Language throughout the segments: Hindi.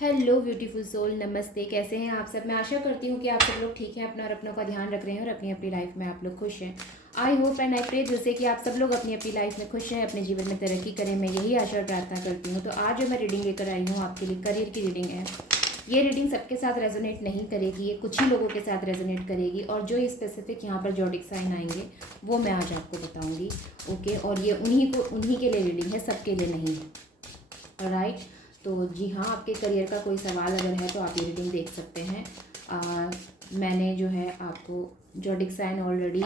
हेलो ब्यूटीफुल सोल, नमस्ते। कैसे हैं आप सब? मैं आशा करती हूँ कि आप सब लोग ठीक हैं, अपना और अपनों का ध्यान रख रहे हैं और अपनी अपनी लाइफ में आप लोग खुश हैं। I hope and I pray जैसे कि आप सब लोग अपनी अपनी लाइफ में खुश हैं, अपने जीवन में तरक्की करें। मैं यही आशा और प्रार्थना करती हूँ। तो आज जो मैं रीडिंग लेकर आई हूँ आपके लिए, करियर की रीडिंग है। ये रीडिंग सबके साथ रेजोनेट नहीं करेगी, ये कुछ ही लोगों के साथ रेजोनेट करेगी। और जो स्पेसिफिक यहाँ पर जॉडिक साइन आएंगे वो मैं आज आपको बताऊँगी। ओके, और ये उन्हीं के लिए रीडिंग है, सबके लिए नहीं है। राइट, तो जी हाँ, आपके करियर का कोई सवाल अगर है तो आप ये रीडिंग देख सकते हैं। मैंने जो है आपको जॉडिक साइन ऑलरेडी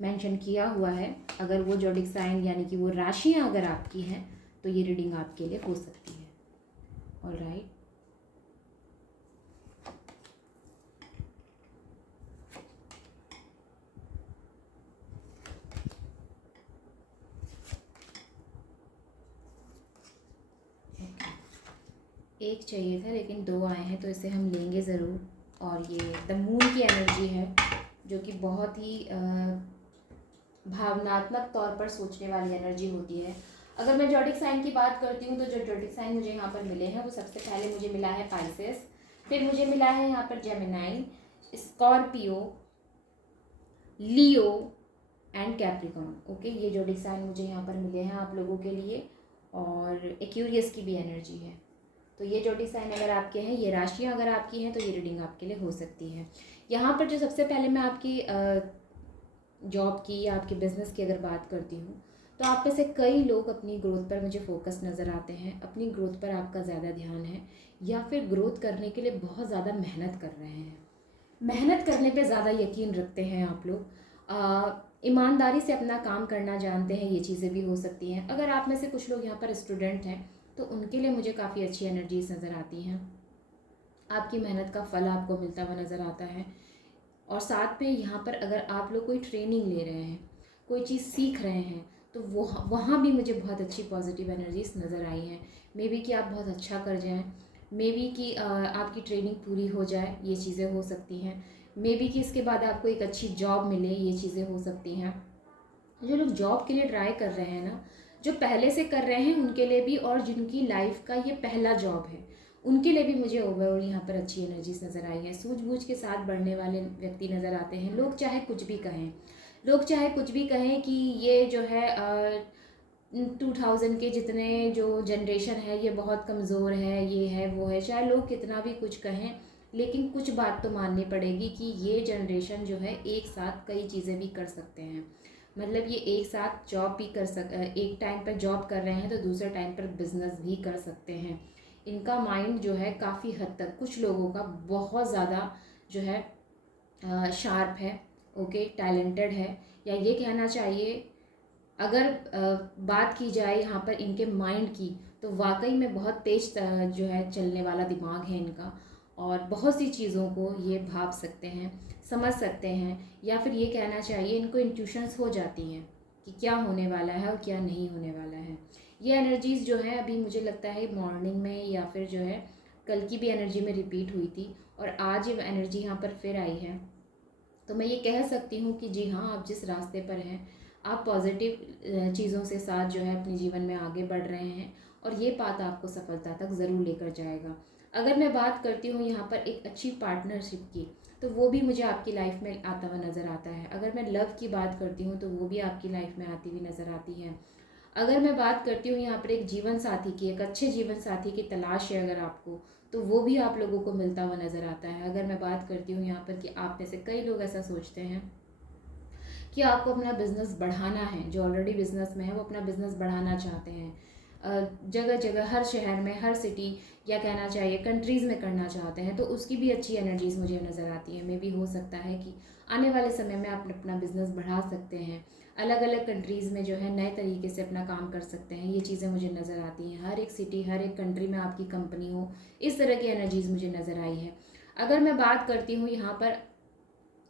मेंशन किया हुआ है। अगर वो जॉडिक साइन यानी कि वो राशियाँ अगर आपकी हैं तो ये रीडिंग आपके लिए हो सकती है। ऑलराइट, एक चाहिए था लेकिन दो आए हैं तो इसे हम लेंगे ज़रूर। और ये द मून की एनर्जी है जो कि बहुत ही भावनात्मक तौर पर सोचने वाली एनर्जी होती है। अगर मैं जॉडिक साइन की बात करती हूँ तो जो जॉडिक साइन मुझे यहाँ पर मिले हैं वो सबसे पहले मुझे मिला है पाइसेस, फिर मुझे मिला है यहाँ पर Gemini, Scorpio, Leo and Capricorn. Okay, ये जॉडिक साइन मुझे यहाँ पर मिले हैं आप लोगों के लिए। और एक्यूरियस की भी एनर्जी है। तो ये जॉडिक साइन अगर आपके हैं, ये राशियाँ अगर आपकी हैं तो ये रीडिंग आपके लिए हो सकती है। यहाँ पर जो सबसे पहले मैं आपकी जॉब की या आपके बिजनेस की अगर बात करती हूँ तो आप में से कई लोग अपनी ग्रोथ पर मुझे फोकस नज़र आते हैं। अपनी ग्रोथ पर आपका ज़्यादा ध्यान है या फिर ग्रोथ करने के लिए बहुत ज़्यादा मेहनत कर रहे हैं। मेहनत करने पे ज़्यादा यकीन रखते हैं आप लोग। ईमानदारी से अपना काम करना जानते हैं, ये चीज़ें भी हो सकती हैं। अगर आप में से कुछ लोग यहाँ पर स्टूडेंट हैं तो उनके लिए मुझे काफ़ी अच्छी एनर्जीज नज़र आती हैं। आपकी मेहनत का फल आपको मिलता हुआ नज़र आता है। और साथ में यहाँ पर अगर आप लोग कोई ट्रेनिंग ले रहे हैं, कोई चीज़ सीख रहे हैं तो वो वहाँ भी मुझे बहुत अच्छी पॉजिटिव एनर्जीज नज़र आई हैं। मे बी कि आप बहुत अच्छा कर जाएं, मे बी कि आपकी ट्रेनिंग पूरी हो जाए, ये चीज़ें हो सकती हैं। मे बी कि इसके बाद आपको एक अच्छी जॉब मिले, ये चीज़ें हो सकती हैं। जो लोग जॉब के लिए ट्राई कर रहे हैं ना, जो पहले से कर रहे हैं उनके लिए भी, और जिनकी लाइफ का ये पहला जॉब है उनके लिए भी मुझे ओवरऑल यहाँ पर अच्छी एनर्जीज नज़र आई है। सूझबूझ के साथ बढ़ने वाले व्यक्ति नज़र आते हैं। लोग चाहे कुछ भी कहें, लोग चाहे कुछ भी कहें कि ये जो है 2000 के जितने जो जनरेशन है ये बहुत कमज़ोर है, ये है वो है, चाहे लोग कितना भी कुछ कहें, लेकिन कुछ बात तो माननी पड़ेगी कि ये जनरेशन जो है एक साथ कई चीज़ें भी कर सकते हैं। मतलब ये एक साथ जॉब भी एक टाइम पर जॉब कर रहे हैं तो दूसरे टाइम पर बिजनेस भी कर सकते हैं। इनका माइंड जो है काफ़ी हद तक कुछ लोगों का बहुत ज़्यादा जो है शार्प है। ओके, टैलेंटेड है, या ये कहना चाहिए अगर बात की जाए यहाँ पर इनके माइंड की तो वाकई में बहुत तेज जो है चलने वाला दिमाग है इनका। और बहुत सी चीज़ों को ये भाप सकते हैं, समझ सकते हैं, या फिर ये कहना चाहिए इनको इंट्यूशंस हो जाती हैं कि क्या होने वाला है और क्या नहीं होने वाला है। ये एनर्जीज़ जो है अभी मुझे लगता है मॉर्निंग में या फिर जो है कल की भी एनर्जी में रिपीट हुई थी और आज ये एनर्जी यहाँ पर फिर आई है। तो मैं ये कह सकती हूँ कि जी हाँ, आप जिस रास्ते पर हैं, आप पॉजिटिव चीज़ों से साथ जो है अपने जीवन में आगे बढ़ रहे हैं और ये बात आपको सफलता तक ज़रूर लेकर जाएगा। अगर मैं बात करती हूँ यहाँ पर एक अच्छी पार्टनरशिप की तो वो भी मुझे आपकी लाइफ में आता हुआ नज़र आता है। अगर मैं लव की बात करती हूँ तो वो भी आपकी लाइफ में आती हुई नज़र आती है। अगर मैं बात करती हूँ यहाँ पर एक जीवन साथी की, एक अच्छे जीवन साथी की तलाश है अगर आपको, तो वो भी आप लोगों को मिलता हुआ नज़र आता है। अगर मैं बात करती हूँ यहाँ पर कि आप में से कई लोग ऐसा सोचते हैं कि आपको अपना बिजनेस बढ़ाना है, जो ऑलरेडी बिजनेस में है वो अपना बिजनेस बढ़ाना चाहते हैं, जगह जगह हर शहर में, हर सिटी या कहना चाहिए कंट्रीज़ में करना चाहते हैं, तो उसकी भी अच्छी एनर्जीज मुझे नज़र आती है। मे भी हो सकता है कि आने वाले समय में आप अपना बिजनेस बढ़ा सकते हैं, अलग अलग कंट्रीज़ में जो है नए तरीके से अपना काम कर सकते हैं। ये चीज़ें मुझे नज़र आती हैं। हर एक सिटी, हर एक कंट्री में आपकी कंपनी हो, इस तरह की एनर्जीज़ मुझे नज़र आई है। अगर मैं बात करती हूँ यहाँ पर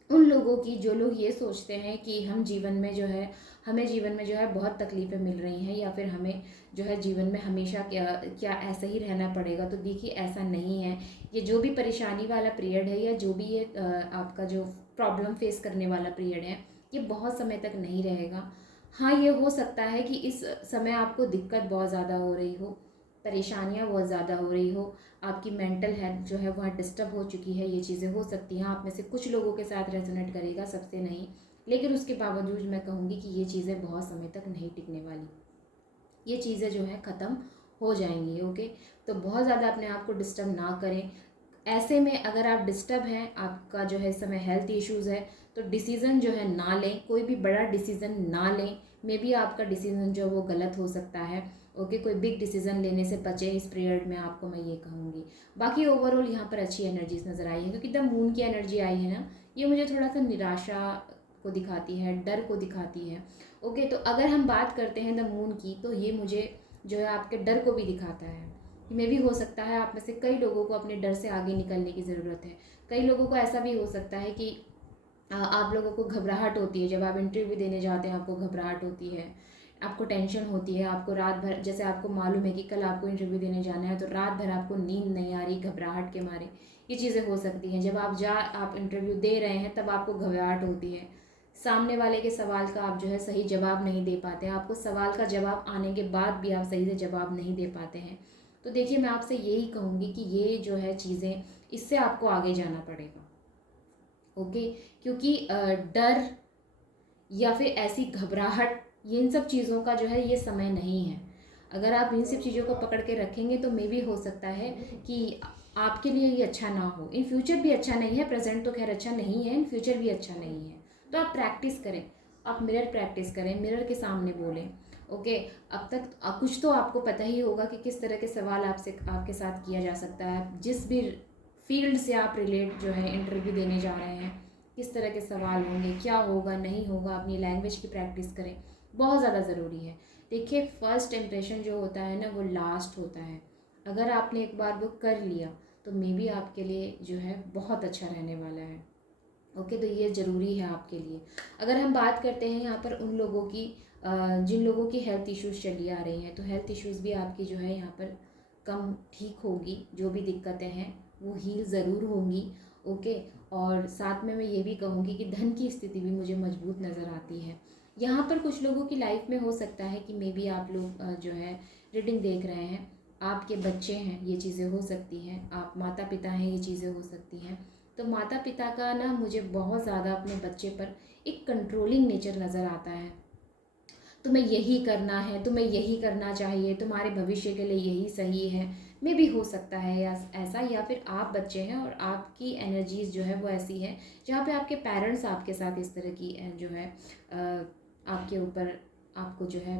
उन लोगों की जो लोग ये सोचते हैं कि हम जीवन में जो है, हमें जीवन में जो है बहुत तकलीफ़ें मिल रही हैं या फिर हमें जो है जीवन में हमेशा क्या क्या ऐसा ही रहना पड़ेगा, तो देखिए ऐसा नहीं है। ये जो भी परेशानी वाला पीरियड है या जो भी ये आपका जो प्रॉब्लम फेस करने वाला पीरियड है, ये बहुत समय तक नहीं रहेगा। हाँ, ये हो सकता है कि इस समय आपको दिक्कत बहुत ज़्यादा हो रही हो, परेशानियाँ बहुत ज़्यादा हो रही हो, आपकी मेंटल हेल्थ जो है वह डिस्टर्ब हो चुकी है, ये चीज़ें हो सकती हैं। आप में से कुछ लोगों के साथ रेजोनेट करेगा, सबसे नहीं, लेकिन उसके बावजूद मैं कहूँगी कि ये चीज़ें बहुत समय तक नहीं टिकने वाली, ये चीज़ें जो है ख़त्म हो जाएंगी। ओके, तो बहुत ज़्यादा अपने आप को डिस्टर्ब ना करें। ऐसे में अगर आप डिस्टर्ब हैं, आपका जो है इस समय हेल्थ इश्यूज़ है, तो डिसीज़न जो है ना लें, कोई भी बड़ा डिसीज़न ना लें। मे बी आपका डिसीज़न जो है वो गलत हो सकता है। ओके, कोई बिग डिसीज़न लेने से बचें इस पीरियड में, आपको मैं ये कहूँगी। बाकी ओवरऑल यहाँ पर अच्छी एनर्जीज नज़र आई है, क्योंकि द मून की एनर्जी आई है ना, ये मुझे थोड़ा सा निराशा को दिखाती है, डर को दिखाती है। ओके, तो अगर हम बात करते हैं द मून की, तो ये मुझे जो है आपके डर को भी दिखाता है। में भी हो सकता है आप में से कई लोगों को अपने डर से आगे निकलने की ज़रूरत है। कई लोगों को ऐसा भी हो सकता है कि आप लोगों को घबराहट होती है, जब आप इंटरव्यू देने जाते हैं आपको घबराहट होती है, आपको टेंशन होती है, आपको रात भर, जैसे आपको मालूम है कि कल आपको इंटरव्यू देने जाना है, तो रात भर आपको नींद नहीं आ रही घबराहट के मारे, ये चीज़ें हो सकती हैं। जब आप इंटरव्यू दे रहे हैं तब आपको घबराहट होती है, सामने वाले के सवाल का आप जो है सही जवाब नहीं दे पाते हैं, आपको सवाल का जवाब आने के बाद भी आप सही से जवाब नहीं दे पाते हैं। तो देखिए, मैं आपसे यही कहूँगी कि ये जो है चीज़ें, इससे आपको आगे जाना पड़ेगा। ओके, क्योंकि डर या फिर ऐसी घबराहट, ये इन सब चीज़ों का जो है ये समय नहीं है। अगर आप इन सब चीज़ों को पकड़ के रखेंगे तो मे भी हो सकता है कि आपके लिए ये अच्छा ना हो, इन फ्यूचर भी अच्छा नहीं है, प्रेजेंट तो खैर अच्छा नहीं है, इन फ्यूचर भी अच्छा नहीं है। तो आप प्रैक्टिस करें, आप मिरर प्रैक्टिस करें, मिरर के सामने बोलें। ओके, अब तक कुछ तो आपको पता ही होगा कि किस तरह के सवाल आपसे आपके साथ किया जा सकता है, जिस भी फील्ड से आप रिलेट जो है इंटरव्यू देने जा रहे हैं, किस तरह के सवाल होंगे, क्या होगा नहीं होगा, अपनी लैंग्वेज की प्रैक्टिस करें, बहुत ज़्यादा ज़रूरी है। देखिए, फर्स्ट इम्प्रेशन जो होता है ना वो लास्ट होता है। अगर आपने एक बार वो कर लिया तो मे बी आपके लिए जो है बहुत अच्छा रहने वाला है। ओके, तो ये ज़रूरी है आपके लिए। अगर हम बात करते हैं यहाँ पर उन लोगों की जिन लोगों की हेल्थ इश्यूज़ चली आ रही हैं, तो हेल्थ इश्यूज़ भी आपकी जो है यहाँ पर कम ठीक होगी, जो भी दिक्कतें हैं वो हील ज़रूर होंगी। ओके, और साथ में मैं ये भी कहूँगी कि धन की स्थिति भी मुझे मजबूत नज़र आती है। यहाँ पर कुछ लोगों की लाइफ में हो सकता है कि मे बी आप लोग जो है रीडिंग देख रहे हैं, आपके बच्चे हैं, ये चीज़ें हो सकती हैं, आप माता पिता हैं, ये चीज़ें हो सकती हैं। तो माता पिता का ना मुझे बहुत ज़्यादा अपने बच्चे पर एक कंट्रोलिंग नेचर नज़र आता है। तुम्हें यही करना है, तुम्हें यही करना चाहिए, तुम्हारे भविष्य के लिए यही सही है। मे भी हो सकता है या ऐसा, या फिर आप बच्चे हैं और आपकी एनर्जीज जो है वो ऐसी है जहाँ पे आपके पेरेंट्स आपके साथ इस तरह की जो है आपके ऊपर, आपको जो है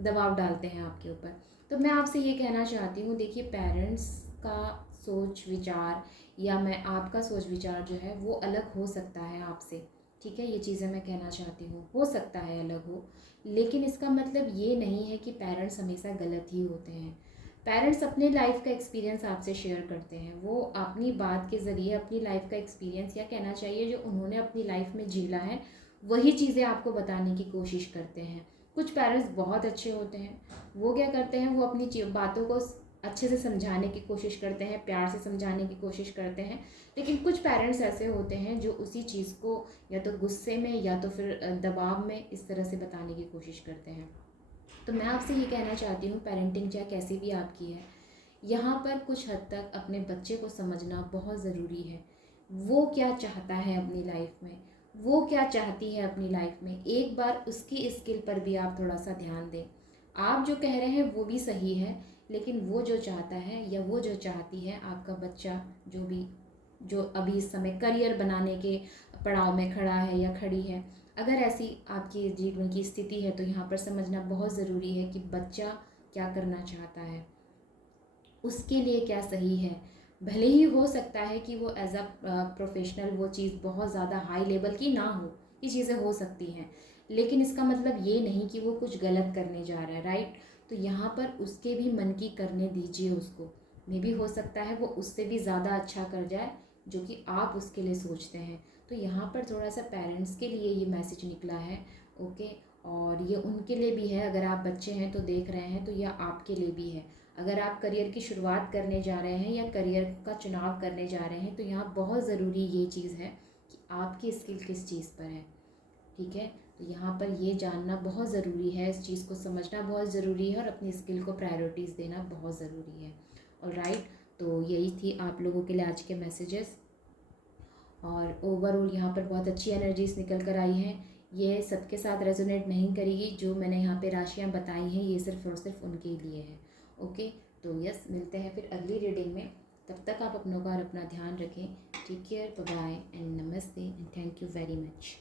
दबाव डालते हैं आपके ऊपर। तो मैं आपसे ये कहना चाहती हूँ, देखिए, पेरेंट्स का सोच विचार या मैं आपका सोच विचार जो है वो अलग हो सकता है आपसे, ठीक है, ये चीज़ें मैं कहना चाहती हूँ, हो सकता है अलग हो, लेकिन इसका मतलब ये नहीं है कि पेरेंट्स हमेशा गलत ही होते हैं। पेरेंट्स अपने लाइफ का एक्सपीरियंस आपसे शेयर करते हैं, वो अपनी बात के ज़रिए अपनी लाइफ का एक्सपीरियंस, या कहना चाहिए जो उन्होंने अपनी लाइफ में झेला है, वही चीज़ें आपको बताने की कोशिश करते हैं। कुछ पेरेंट्स बहुत अच्छे होते हैं, वो क्या करते हैं, वो अपनी बातों को अच्छे से समझाने की कोशिश करते हैं, प्यार से समझाने की कोशिश करते हैं। लेकिन कुछ पेरेंट्स ऐसे होते हैं जो उसी चीज़ को या तो गुस्से में या तो फिर दबाव में इस तरह से बताने की कोशिश करते हैं। तो मैं आपसे ये कहना चाहती हूँ, पेरेंटिंग चाहे कैसी भी आपकी है, यहाँ पर कुछ हद तक अपने बच्चे को समझना बहुत ज़रूरी है। वो क्या चाहता है अपनी लाइफ में, वो क्या चाहती है अपनी लाइफ में, एक बार उसकी स्किल पर भी आप थोड़ा सा ध्यान दें। आप जो कह रहे हैं वो भी सही है, लेकिन वो जो चाहता है या वो जो चाहती है आपका बच्चा, जो भी, जो अभी इस समय करियर बनाने के पड़ाव में खड़ा है या खड़ी है, अगर ऐसी आपकी जीवन की स्थिति है, तो यहाँ पर समझना बहुत ज़रूरी है कि बच्चा क्या करना चाहता है, उसके लिए क्या सही है। भले ही हो सकता है कि वो एज अ प्रोफेशनल वो चीज़ बहुत ज़्यादा हाई लेवल की ना हो, ये चीज़ें हो सकती हैं, लेकिन इसका मतलब ये नहीं कि वो कुछ गलत करने जा रहा है, राइट। तो यहाँ पर उसके भी मन की करने दीजिए उसको, मे भी हो सकता है वो उससे भी ज़्यादा अच्छा कर जाए जो कि आप उसके लिए सोचते हैं। तो यहाँ पर थोड़ा सा पेरेंट्स के लिए ये मैसेज निकला है। ओके, और ये उनके लिए भी है, अगर आप बच्चे हैं तो देख रहे हैं, तो यह आपके लिए भी है। अगर आप करियर की शुरुआत करने जा रहे हैं या करियर का चुनाव करने जा रहे हैं, तो यहाँ बहुत ज़रूरी ये चीज़ है कि आपकी स्किल किस चीज़ पर है, ठीक है। तो यहाँ पर ये जानना बहुत ज़रूरी है, इस चीज़ को समझना बहुत ज़रूरी है और अपनी स्किल को प्रायोरिटीज़ देना बहुत ज़रूरी है। ऑलराइट, तो यही थी आप लोगों के लिए आज के मैसेजेस। और ओवरऑल यहाँ पर बहुत अच्छी एनर्जीज निकल कर आई हैं। ये सबके साथ रेजोनेट नहीं करेगी, जो मैंने यहाँ पे राशियाँ बताई हैं ये सिर्फ और सिर्फ उनके लिए है। ओके, तो यस, मिलते हैं फिर अगली रीडिंग में। तब तक आप अपनों का और अपना ध्यान रखें। Take care, bye bye and नमस्ते and thank you very much.